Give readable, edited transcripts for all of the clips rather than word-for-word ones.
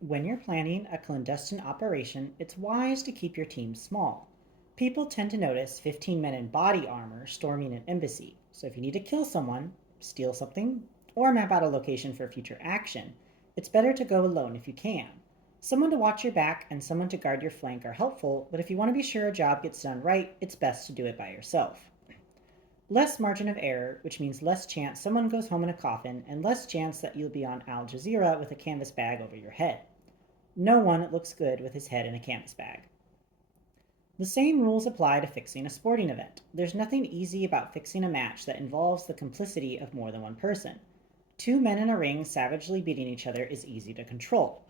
When you're planning a clandestine operation, it's wise to keep your team small. People tend to notice 15 men in body armor storming an embassy, so if you need to kill someone, steal something, or map out a location for future action, it's better to go alone if you can. Someone to watch your back and someone to guard your flank are helpful, but if you want to be sure a job gets done right, it's best to do it by yourself. Less margin of error, which means less chance someone goes home in a coffin, and less chance that you'll be on Al Jazeera with a canvas bag over your head. No one looks good with his head in a canvas bag. The same rules apply to fixing a sporting event. There's nothing easy about fixing a match that involves the complicity of more than one person. Two men in a ring savagely beating each other is easy to control.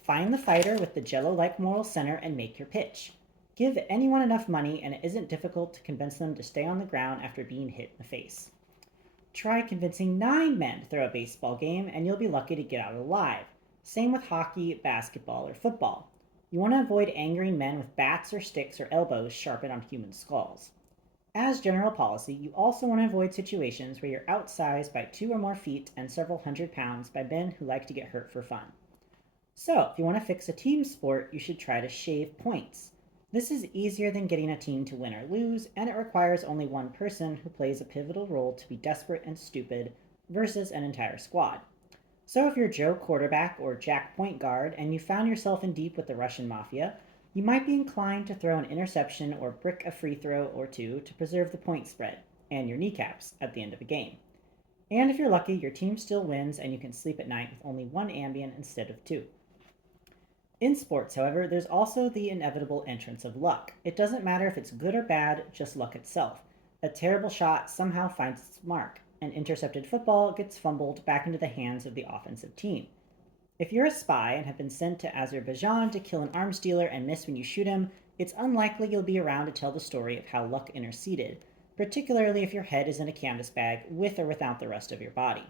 Find the fighter with the jello like moral center and make your pitch. Give anyone enough money, and it isn't difficult to convince them to stay on the ground after being hit in the face. Try convincing 9 men to throw a baseball game, and you'll be lucky to get out alive. Same with hockey, basketball, or football. You want to avoid angering men with bats or sticks or elbows sharpened on human skulls. As general policy, you also want to avoid situations where you're outsized by 2 or more feet and several hundred pounds by men who like to get hurt for fun. So, if you want to fix a team sport, you should try to shave points. This is easier than getting a team to win or lose, and it requires only one person who plays a pivotal role to be desperate and stupid versus an entire squad. So, if you're Joe quarterback or Jack point guard and you found yourself in deep with the Russian mafia, you might be inclined to throw an interception or brick a free throw or two to preserve the point spread and your kneecaps at the end of a game. And if you're lucky, your team still wins and you can sleep at night with only one Ambien instead of two. In sports, however, there's also the inevitable entrance of luck. It doesn't matter if it's good or bad, just luck itself. A terrible shot somehow finds its mark. An intercepted football gets fumbled back into the hands of the offensive team. If you're a spy and have been sent to Azerbaijan to kill an arms dealer and miss when you shoot him, it's unlikely you'll be around to tell the story of how luck interceded, particularly if your head is in a canvas bag with or without the rest of your body.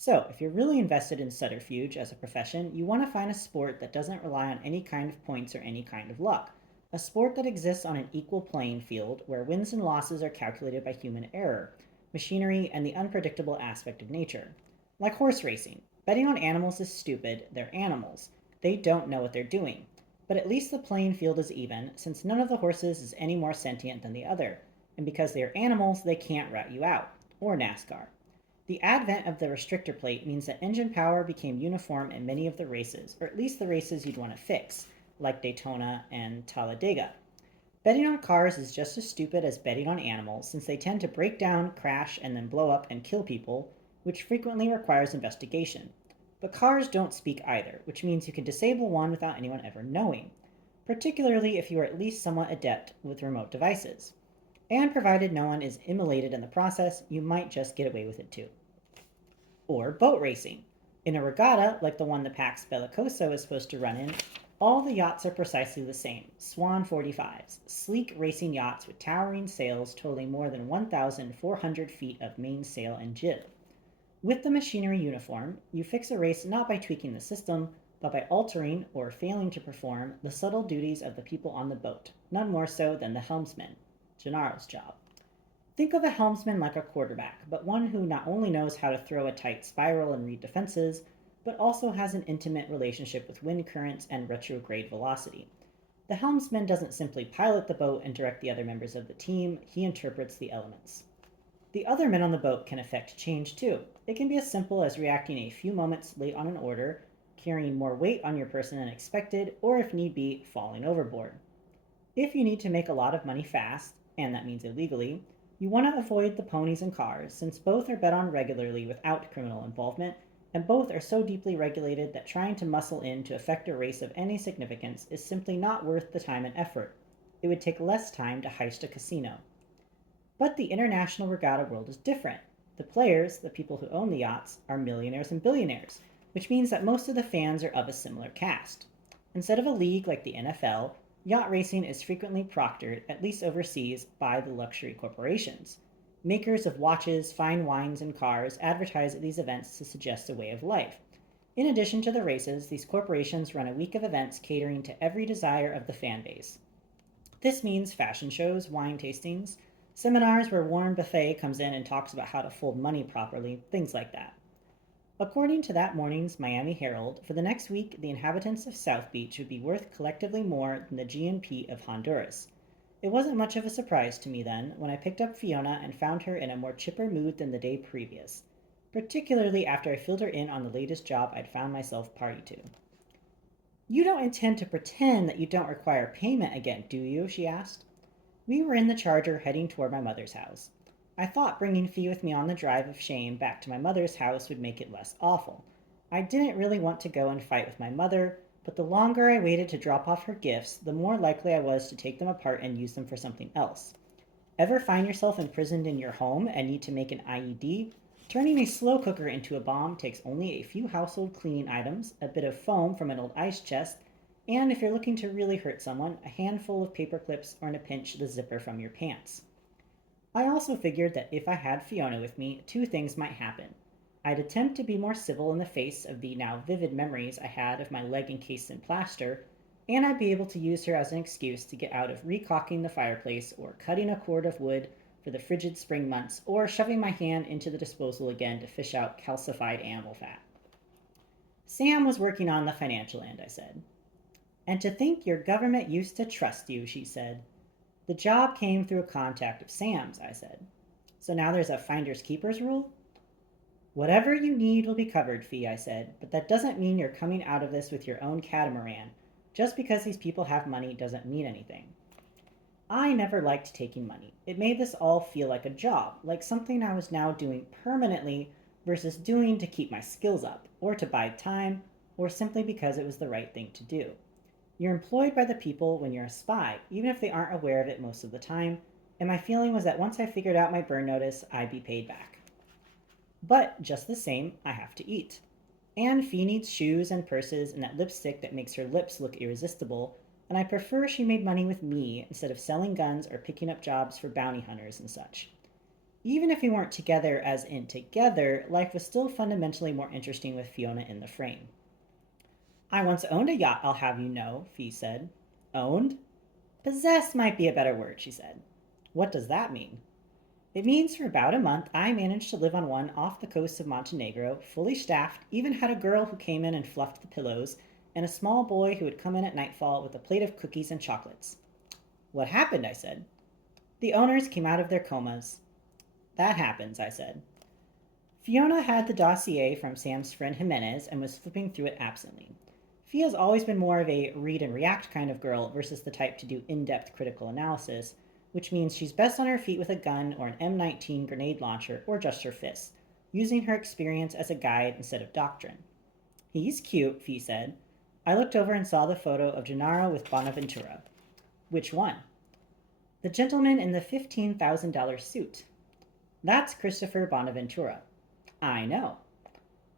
So, if you're really invested in subterfuge as a profession, you want to find a sport that doesn't rely on any kind of points or any kind of luck. A sport that exists on an equal playing field where wins and losses are calculated by human error, machinery, and the unpredictable aspect of nature. Like horse racing. Betting on animals is stupid, they're animals. They don't know what they're doing. But at least the playing field is even, since none of the horses is any more sentient than the other. And because they are animals, they can't rat you out. Or NASCAR. The advent of the restrictor plate means that engine power became uniform in many of the races, or at least the races you'd want to fix, like Daytona and Talladega. Betting on cars is just as stupid as betting on animals, since they tend to break down, crash, and then blow up and kill people, which frequently requires investigation. But cars don't speak either, which means you can disable one without anyone ever knowing, particularly if you are at least somewhat adept with remote devices. And provided no one is immolated in the process, you might just get away with it too. Or boat racing. In a regatta, like the one the Pax Bellicoso is supposed to run in, all the yachts are precisely the same Swan 45s, sleek racing yachts with towering sails totaling more than 1,400 feet of mainsail and jib. With the machinery uniform, you fix a race not by tweaking the system, but by altering or failing to perform the subtle duties of the people on the boat, none more so than the helmsman, Gennaro's job. Think of a helmsman like a quarterback, but one who not only knows how to throw a tight spiral and read defenses, but also has an intimate relationship with wind currents and retrograde velocity. The helmsman doesn't simply pilot the boat and direct the other members of the team, he interprets the elements. The other men on the boat can affect change too. It can be as simple as reacting a few moments late on an order, carrying more weight on your person than expected, or if need be, falling overboard. If you need to make a lot of money fast, and that means illegally, you want to avoid the ponies and cars, since both are bet on regularly without criminal involvement, and both are so deeply regulated that trying to muscle in to affect a race of any significance is simply not worth the time and effort. It would take less time to heist a casino. But the international regatta world is different. The players, the people who own the yachts, are millionaires and billionaires, which means that most of the fans are of a similar cast. Instead of a league like the NFL, yacht racing is frequently proctored, at least overseas, by the luxury corporations. Makers of watches, fine wines, and cars advertise at these events to suggest a way of life. In addition to the races, these corporations run a week of events catering to every desire of the fan base. This means fashion shows, wine tastings, seminars where Warren Buffett comes in and talks about how to fold money properly, things like that. According to that morning's Miami Herald, for the next week, the inhabitants of South Beach would be worth collectively more than the GNP of Honduras. It wasn't much of a surprise to me then when I picked up Fiona and found her in a more chipper mood than the day previous, particularly after I filled her in on the latest job I'd found myself party to. You don't intend to pretend that you don't require payment again, do you? She asked. We were in the Charger heading toward my mother's house. I thought bringing Fee with me on the drive of shame back to my mother's house would make it less awful. I didn't really want to go and fight with my mother, but the longer I waited to drop off her gifts, the more likely I was to take them apart and use them for something else. Ever find yourself imprisoned in your home and need to make an IED? Turning a slow cooker into a bomb takes only a few household cleaning items, a bit of foam from an old ice chest, and if you're looking to really hurt someone, a handful of paper clips or in a pinch the zipper from your pants. I also figured that if I had Fiona with me, two things might happen. I'd attempt to be more civil in the face of the now vivid memories I had of my leg encased in plaster, and I'd be able to use her as an excuse to get out of recocking the fireplace or cutting a cord of wood for the frigid spring months or shoving my hand into the disposal again to fish out calcified animal fat. Sam was working on the financial end, I said. And to think your government used to trust you, she said. The job came through a contact of Sam's, I said. So now there's a finder's keeper's rule? Whatever you need will be covered, Fee, I said, but that doesn't mean you're coming out of this with your own catamaran. Just because these people have money doesn't mean anything. I never liked taking money. It made this all feel like a job, like something I was now doing permanently versus doing to keep my skills up, or to buy time, or simply because it was the right thing to do. You're employed by the people when you're a spy, even if they aren't aware of it most of the time, and my feeling was that once I figured out my burn notice, I'd be paid back. But just the same, I have to eat. And Fee needs shoes and purses and that lipstick that makes her lips look irresistible, and I prefer she made money with me instead of selling guns or picking up jobs for bounty hunters and such. Even if we weren't together as in together, life was still fundamentally more interesting with Fiona in the frame. I once owned a yacht, I'll have you know, Fee said. Owned? Possessed might be a better word, she said. What does that mean? It means for about a month I managed to live on one off the coast of Montenegro, fully staffed, even had a girl who came in and fluffed the pillows, and a small boy who would come in at nightfall with a plate of cookies and chocolates. What happened? I said. The owners came out of their comas. That happens, I said. Fiona had the dossier from Sam's friend Jimenez and was flipping through it absently. Fia's always been more of a read and react kind of girl versus the type to do in-depth critical analysis, which means she's best on her feet with a gun or an M19 grenade launcher or just her fists, using her experience as a guide instead of doctrine. He's cute, Fee said. I looked over and saw the photo of Gennaro with Bonaventura. Which one? The gentleman in the $15,000 suit. That's Christopher Bonaventura. I know.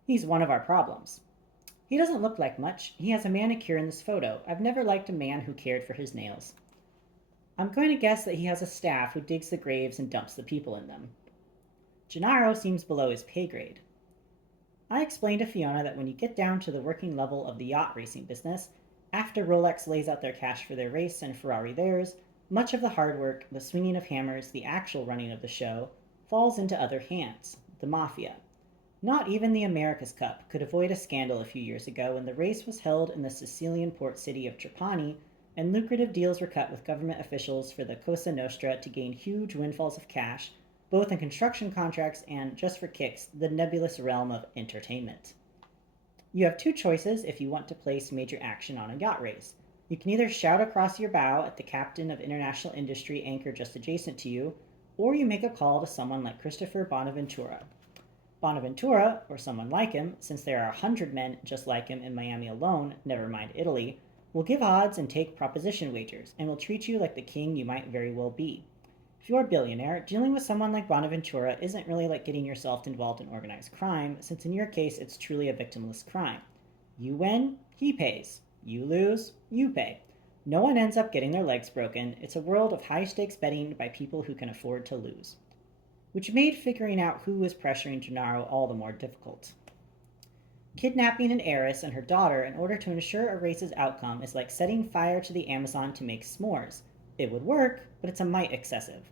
He's one of our problems. He doesn't look like much. He has a manicure in this photo. I've never liked a man who cared for his nails. I'm going to guess that he has a staff who digs the graves and dumps the people in them. Gennaro seems below his pay grade. I explained to Fiona that when you get down to the working level of the yacht racing business, after Rolex lays out their cash for their race and Ferrari theirs, much of the hard work, the swinging of hammers, the actual running of the show, falls into other hands, the mafia. Not even the America's Cup could avoid a scandal a few years ago when the race was held in the Sicilian port city of Trapani, and lucrative deals were cut with government officials for the Cosa Nostra to gain huge windfalls of cash, both in construction contracts and, just for kicks, the nebulous realm of entertainment. You have two choices if you want to place major action on a yacht race. You can either shout across your bow at the captain of international industry anchored just adjacent to you, or you make a call to someone like Christopher Bonaventura. Bonaventura, or someone like him, since there are 100 men just like him in Miami alone, never mind Italy, will give odds and take proposition wagers, and will treat you like the king you might very well be. If you're a billionaire, dealing with someone like Bonaventura isn't really like getting yourself involved in organized crime, since in your case it's truly a victimless crime. You win, he pays. You lose, you pay. No one ends up getting their legs broken. It's a world of high-stakes betting by people who can afford to lose. Which made figuring out who was pressuring Gennaro all the more difficult. Kidnapping an heiress and her daughter in order to ensure a race's outcome is like setting fire to the Amazon to make s'mores. It would work, but it's a mite excessive.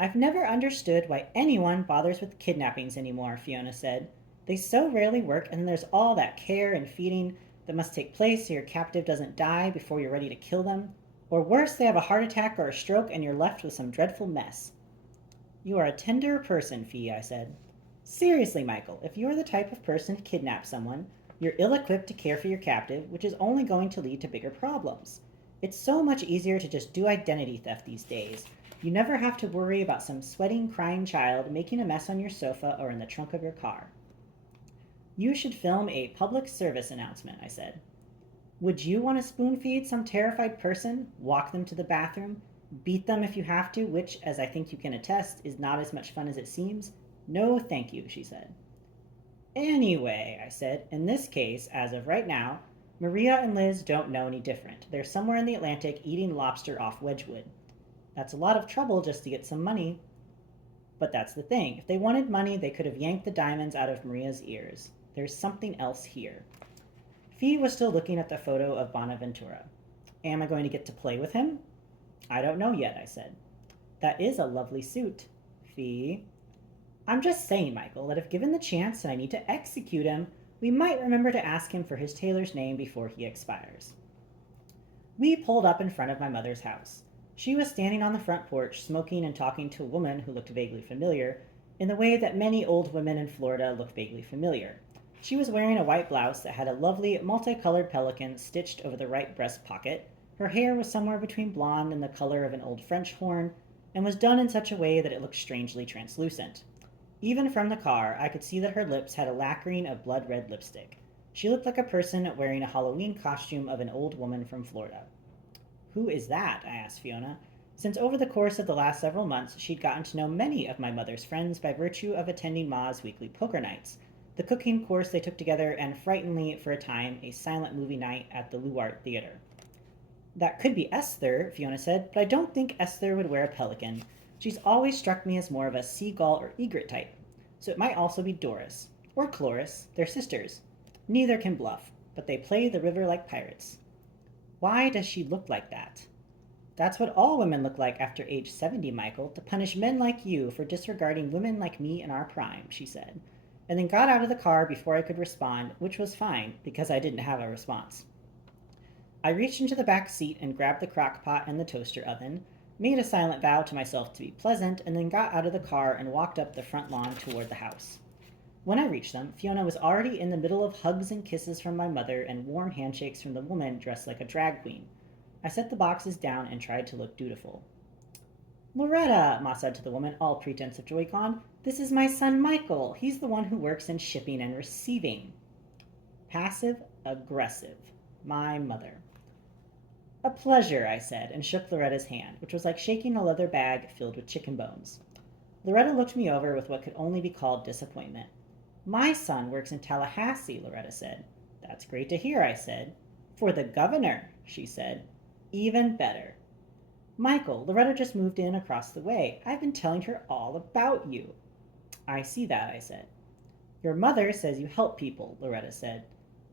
I've never understood why anyone bothers with kidnappings anymore, Fiona said. They so rarely work, and then there's all that care and feeding that must take place so your captive doesn't die before you're ready to kill them. Or worse, they have a heart attack or a stroke and you're left with some dreadful mess. You are a tender person, Fee, I said. Seriously, Michael, if you are the type of person to kidnap someone, you're ill equipped to care for your captive, which is only going to lead to bigger problems. It's so much easier to just do identity theft these days. You never have to worry about some sweating, crying child making a mess on your sofa or in the trunk of your car. You should film a public service announcement, I said. Would you want to spoon feed some terrified person, walk them to the bathroom, beat them if you have to, which, as I think you can attest, is not as much fun as it seems? No, thank you, she said. Anyway, I said, in this case, as of right now, Maria and Liz don't know any different. They're somewhere in the Atlantic eating lobster off Wedgwood. That's a lot of trouble just to get some money. But that's the thing. If they wanted money, they could have yanked the diamonds out of Maria's ears. There's something else here. Fee was still looking at the photo of Bonaventura. Am I going to get to play with him? I don't know yet, I said. That is a lovely suit, Fee. I'm just saying, Michael, that if given the chance and I need to execute him, we might remember to ask him for his tailor's name before he expires. We pulled up in front of my mother's house. She was standing on the front porch, smoking and talking to a woman who looked vaguely familiar, in the way that many old women in Florida look vaguely familiar. She was wearing a white blouse that had a lovely multicolored pelican stitched over the right breast pocket. Her hair was somewhere between blonde and the color of an old French horn, and was done in such a way that it looked strangely translucent. Even from the car, I could see that her lips had a lacquering of blood-red lipstick. She looked like a person wearing a Halloween costume of an old woman from Florida. Who is that? I asked Fiona, since over the course of the last several months she'd gotten to know many of my mother's friends by virtue of attending Ma's weekly poker nights, the cooking course they took together, and frighteningly, for a time, a silent movie night at the Luart Theater. That could be Esther, Fiona said, but I don't think Esther would wear a pelican. She's always struck me as more of a seagull or egret type. So it might also be Doris. Or Cloris. They're sisters. Neither can bluff, but they play the river like pirates. Why does she look like that? That's what all women look like after age 70, Michael, to punish men like you for disregarding women like me in our prime, she said, and then got out of the car before I could respond, which was fine, because I didn't have a response. I reached into the back seat and grabbed the crock pot and the toaster oven, made a silent vow to myself to be pleasant, and then got out of the car and walked up the front lawn toward the house. When I reached them, Fiona was already in the middle of hugs and kisses from my mother and warm handshakes from the woman dressed like a drag queen. I set the boxes down and tried to look dutiful. Loretta, Ma said to the woman, all pretense of joy gone, this is my son Michael. He's the one who works in shipping and receiving. Passive aggressive. My mother. A pleasure, I said, and shook Loretta's hand, which was like shaking a leather bag filled with chicken bones. Loretta looked me over with what could only be called disappointment. My son works in Tallahassee, Loretta said. That's great to hear, I said. For the governor, she said. Even better. Michael, Loretta just moved in across the way. I've been telling her all about you. I see that, I said. Your mother says you help people, Loretta said.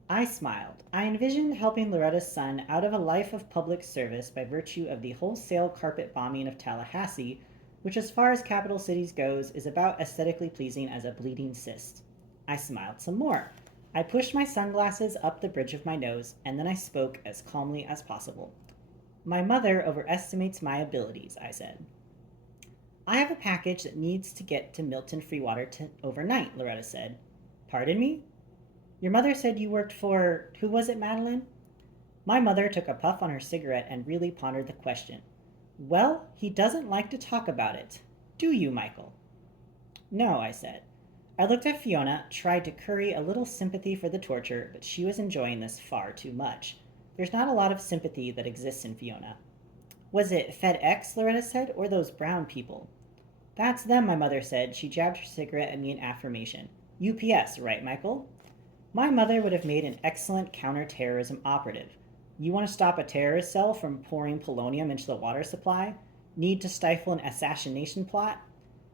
I smiled. I envisioned helping Loretta's son out of a life of public service by virtue of the wholesale carpet bombing of Tallahassee, which as far as capital cities goes is about aesthetically pleasing as a bleeding cyst. I smiled some more. I pushed my sunglasses up the bridge of my nose, and then I spoke as calmly as possible. My mother overestimates my abilities, I said. I have a package that needs to get to Milton Freewater overnight, Loretta said. Pardon me? Your mother said you worked for... Who was it, Madeline? My mother took a puff on her cigarette and really pondered the question. Well, he doesn't like to talk about it. Do you, Michael? No, I said. I looked at Fiona, tried to curry a little sympathy for the torture, but she was enjoying this far too much. There's not a lot of sympathy that exists in Fiona. Was it FedEx, Loretta said, or those brown people? That's them, my mother said. She jabbed her cigarette at me in affirmation. UPS, right, Michael? My mother would have made an excellent counter-terrorism operative. You want to stop a terrorist cell from pouring polonium into the water supply? Need to stifle an assassination plot?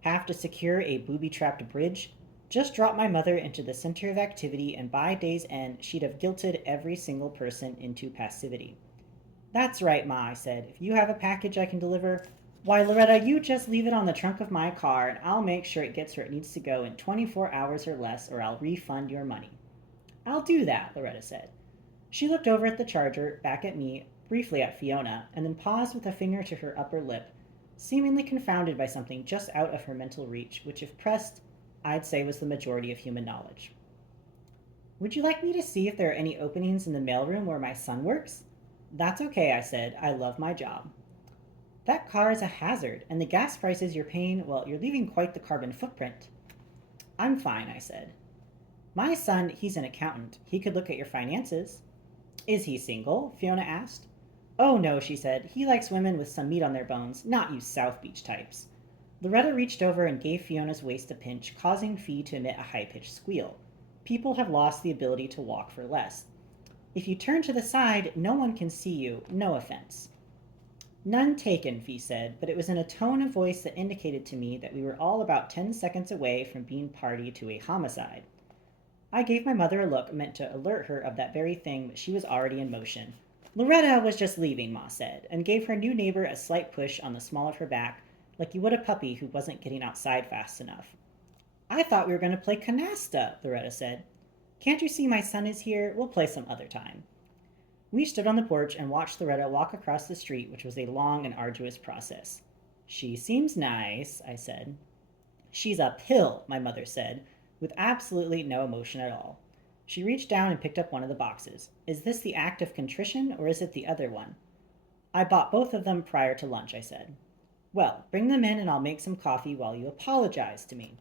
Have to secure a booby-trapped bridge? Just drop my mother into the center of activity, and by day's end, she'd have guilted every single person into passivity. That's right, Ma, I said. If you have a package I can deliver, Why, Loretta, you just leave it on the trunk of my car and I'll make sure it gets where it needs to go in 24 hours or less, or I'll refund your money. I'll do that, Loretta said. She looked over at the charger, back at me, briefly at Fiona, and then paused with a finger to her upper lip, seemingly confounded by something just out of her mental reach, which, if pressed, I'd say was the majority of human knowledge. Would you like me to see if there are any openings in the mailroom where my son works? That's okay, I said. I love my job. That car is a hazard, and the gas prices you're paying, well, you're leaving quite the carbon footprint. I'm fine, I said. My son, he's an accountant. He could look at your finances. Is he single? Fiona asked. Oh no, she said. He likes women with some meat on their bones, not you South Beach types. Loretta reached over and gave Fiona's waist a pinch, causing Fee to emit a high-pitched squeal. People have lost the ability to walk for less. If you turn to the side, no one can see you. No offense. None taken, Fee said, but it was in a tone of voice that indicated to me that we were all about 10 seconds away from being party to a homicide. I gave my mother a look meant to alert her of that very thing, but she was already in motion. Loretta was just leaving, Ma said, and gave her new neighbor a slight push on the small of her back, like you would a puppy who wasn't getting outside fast enough. I thought we were going to play canasta, Loretta said. Can't you see my son is here? We'll play some other time. We stood on the porch and watched Loretta walk across the street, which was a long and arduous process. She seems nice, I said. She's a pill, my mother said, with absolutely no emotion at all. She reached down and picked up one of the boxes. Is this the act of contrition, or is it the other one? I bought both of them prior to lunch, I said. Well, bring them in and I'll make some coffee while you apologize to me.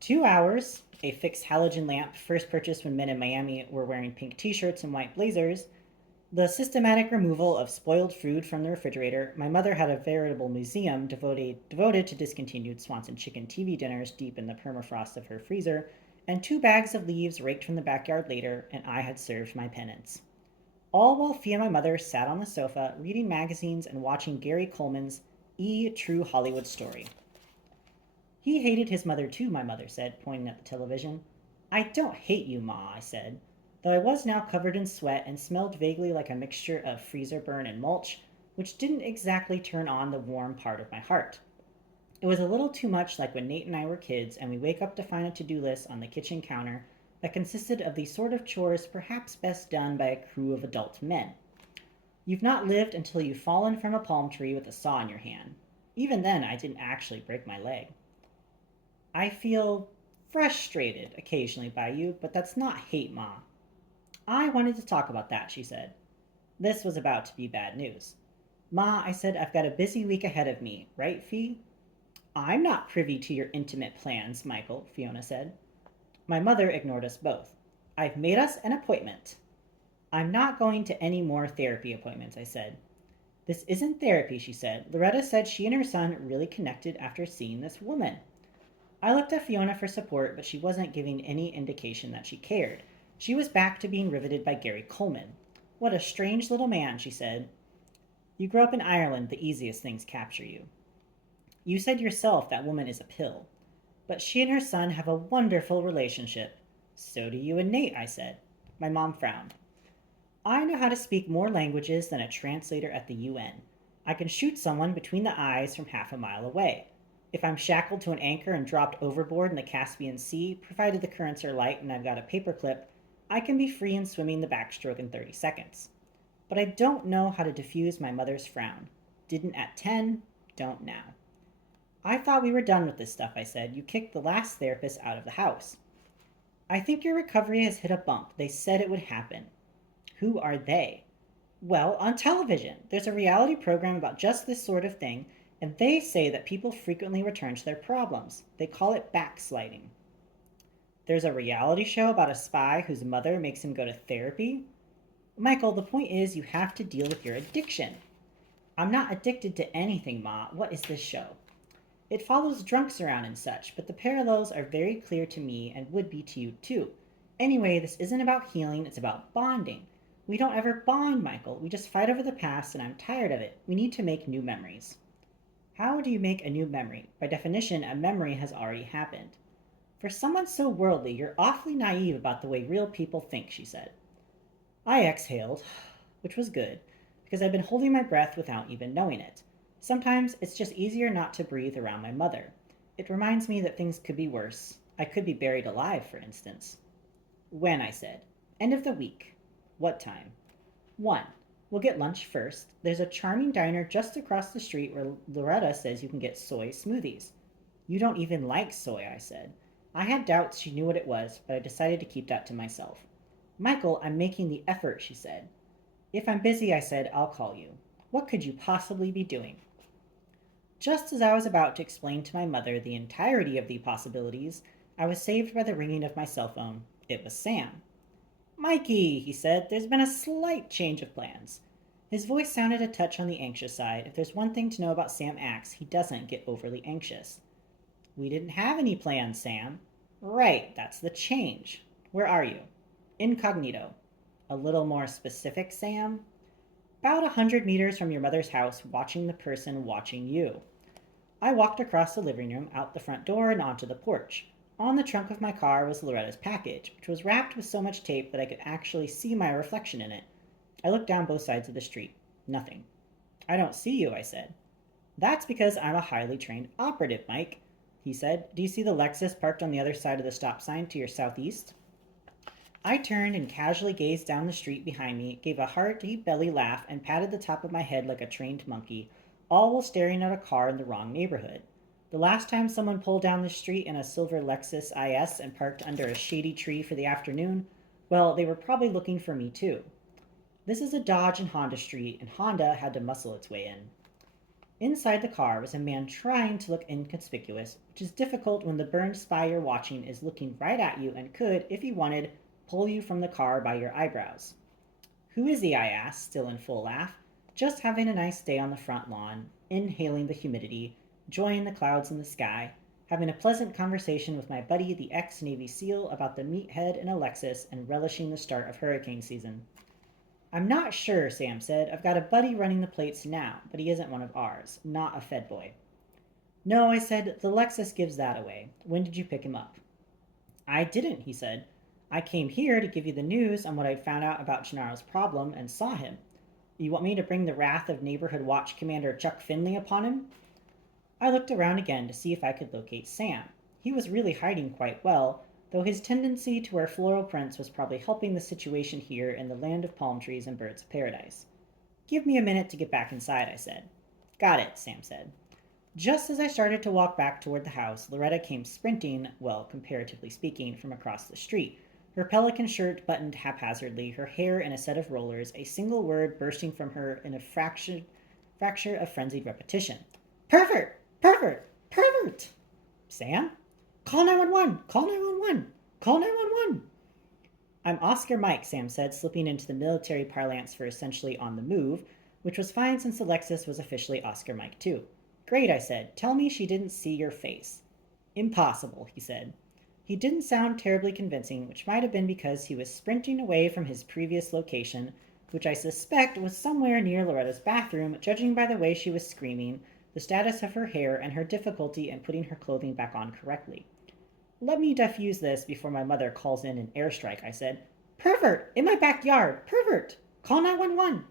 2 hours, a fixed halogen lamp first purchased when men in Miami were wearing pink t-shirts and white blazers, the systematic removal of spoiled food from the refrigerator. My mother had a veritable museum devoted to discontinued Swanson chicken TV dinners deep in the permafrost of her freezer, and 2 bags of leaves raked from the backyard later, and I had served my penance. All while Fee and my mother sat on the sofa, reading magazines and watching Gary Coleman's True Hollywood Story. He hated his mother too, my mother said, pointing at the television. I don't hate you, Ma, I said, though I was now covered in sweat and smelled vaguely like a mixture of freezer burn and mulch, which didn't exactly turn on the warm part of my heart. It was a little too much like when Nate and I were kids and we wake up to find a to-do list on the kitchen counter that consisted of the sort of chores perhaps best done by a crew of adult men. You've not lived until you've fallen from a palm tree with a saw in your hand. Even then, I didn't actually break my leg. I feel frustrated occasionally by you, but that's not hate, Ma. I wanted to talk about that, she said. This was about to be bad news. Ma, I said, I've got a busy week ahead of me, right, Fee? I'm not privy to your intimate plans, Michael, Fiona said. My mother ignored us both. I've made us an appointment. I'm not going to any more therapy appointments, I said. This isn't therapy, she said. Loretta said she and her son really connected after seeing this woman. I looked at Fiona for support, but she wasn't giving any indication that she cared. She was back to being riveted by Gary Coleman. What a strange little man, she said. You grew up in Ireland, the easiest things capture you. You said yourself that woman is a pill. But she and her son have a wonderful relationship. So do you and Nate, I said. My mom frowned. I know how to speak more languages than a translator at the UN. I can shoot someone between the eyes from half a mile away. If I'm shackled to an anchor and dropped overboard in the Caspian Sea, provided the currents are light and I've got a paperclip, I can be free and swimming the backstroke in 30 seconds. But I don't know how to diffuse my mother's frown. Didn't at 10, don't now. I thought we were done with this stuff, I said. You kicked the last therapist out of the house. I think your recovery has hit a bump. They said it would happen. Who are they? Well, on television. There's a reality program about just this sort of thing, and they say that people frequently return to their problems. They call it backsliding. There's a reality show about a spy whose mother makes him go to therapy? Michael, the point is you have to deal with your addiction. I'm not addicted to anything, Ma. What is this show? It follows drunks around and such, but the parallels are very clear to me and would be to you too. Anyway, this isn't about healing, it's about bonding. We don't ever bond, Michael. We just fight over the past, and I'm tired of it. We need to make new memories. How do you make a new memory? By definition, a memory has already happened. For someone so worldly, you're awfully naive about the way real people think, she said. I exhaled, which was good, because I'd been holding my breath without even knowing it. Sometimes it's just easier not to breathe around my mother. It reminds me that things could be worse. I could be buried alive, for instance. When, I said. End of the week. What time? 1. We'll get lunch first. There's a charming diner just across the street where Loretta says you can get soy smoothies. You don't even like soy, I said. I had doubts she knew what it was, but I decided to keep that to myself. Michael, I'm making the effort, she said. If I'm busy, I said, I'll call you. What could you possibly be doing? Just as I was about to explain to my mother the entirety of the possibilities, I was saved by the ringing of my cell phone. It was Sam. Mikey, he said, there's been a slight change of plans. His voice sounded a touch on the anxious side. If there's one thing to know about Sam Axe, he doesn't get overly anxious. We didn't have any plans, Sam. Right, that's the change. Where are you? Incognito. A little more specific, Sam? About 100 meters from your mother's house, watching the person watching you. I walked across the living room, out the front door, and onto the porch. On the trunk of my car was Loretta's package, which was wrapped with so much tape that I could actually see my reflection in it. I looked down both sides of the street. Nothing. I don't see you, I said. That's because I'm a highly trained operative, Mike, he said. Do you see the Lexus parked on the other side of the stop sign to your southeast? I turned and casually gazed down the street behind me, gave a hearty belly laugh, and patted the top of my head like a trained monkey, all while staring at a car in the wrong neighborhood. The last time someone pulled down the street in a silver Lexus IS and parked under a shady tree for the afternoon, well, they were probably looking for me too. This is a Dodge and Honda street, and Honda had to muscle its way in. Inside the car was a man trying to look inconspicuous, which is difficult when the burned spy you're watching is looking right at you and could, if he wanted, pull you from the car by your eyebrows. Who is he? I asked, still in full laugh. Just having a nice day on the front lawn, inhaling the humidity, enjoying the clouds in the sky, having a pleasant conversation with my buddy, the ex-Navy SEAL, about the meathead in a Lexus, and relishing the start of hurricane season. I'm not sure, Sam said. I've got a buddy running the plates now, but he isn't one of ours, not a Fed boy. No, I said, the Lexus gives that away. When did you pick him up? I didn't, he said. I came here to give you the news on what I'd found out about Gennaro's problem and saw him. You want me to bring the wrath of Neighborhood Watch Commander Chuck Finley upon him? I looked around again to see if I could locate Sam. He was really hiding quite well, though his tendency to wear floral prints was probably helping the situation here in the land of palm trees and birds of paradise. Give me a minute to get back inside, I said. Got it, Sam said. Just as I started to walk back toward the house, Loretta came sprinting, well, comparatively speaking, from across the street, her pelican shirt buttoned haphazardly, her hair in a set of rollers, a single word bursting from her in a fracture of frenzied repetition. Pervert! Pervert! Pervert! Sam? Call 911! Call 911! Call 911! I'm Oscar Mike, Sam said, slipping into the military parlance for essentially on the move, which was fine since Alexis was officially Oscar Mike too. Great, I said. Tell me she didn't see your face. Impossible, he said. He didn't sound terribly convincing, which might have been because he was sprinting away from his previous location, which I suspect was somewhere near Loretta's bathroom, judging by the way she was screaming, the status of her hair, and her difficulty in putting her clothing back on correctly. Let me defuse this before my mother calls in an airstrike, I said. Pervert! In my backyard! Pervert! Call 911!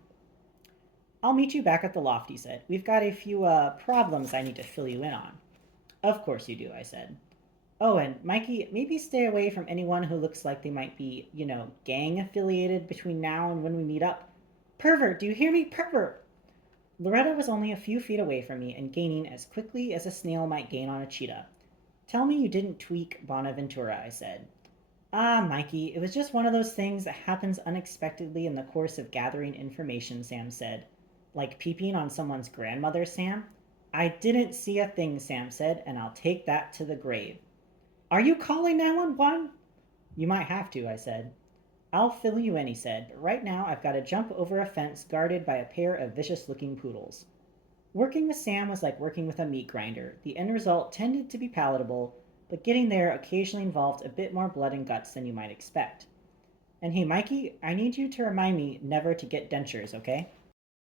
I'll meet you back at the loft, he said. We've got a few, problems I need to fill you in on. Of course you do, I said. Oh, and Mikey, maybe stay away from anyone who looks like they might be, gang affiliated between now and when we meet up. Pervert, do you hear me? Pervert! Loretta was only a few feet away from me and gaining as quickly as a snail might gain on a cheetah. Tell me you didn't tweak Bonaventura, I said. Ah, Mikey, it was just one of those things that happens unexpectedly in the course of gathering information, Sam said. Like peeping on someone's grandmother, Sam? I didn't see a thing, Sam said, and I'll take that to the grave. Are you calling 911? You might have to, I said. I'll fill you in, he said, but right now I've got to jump over a fence guarded by a pair of vicious-looking poodles. Working with Sam was like working with a meat grinder. The end result tended to be palatable, but getting there occasionally involved a bit more blood and guts than you might expect. And hey, Mikey, I need you to remind me never to get dentures, okay?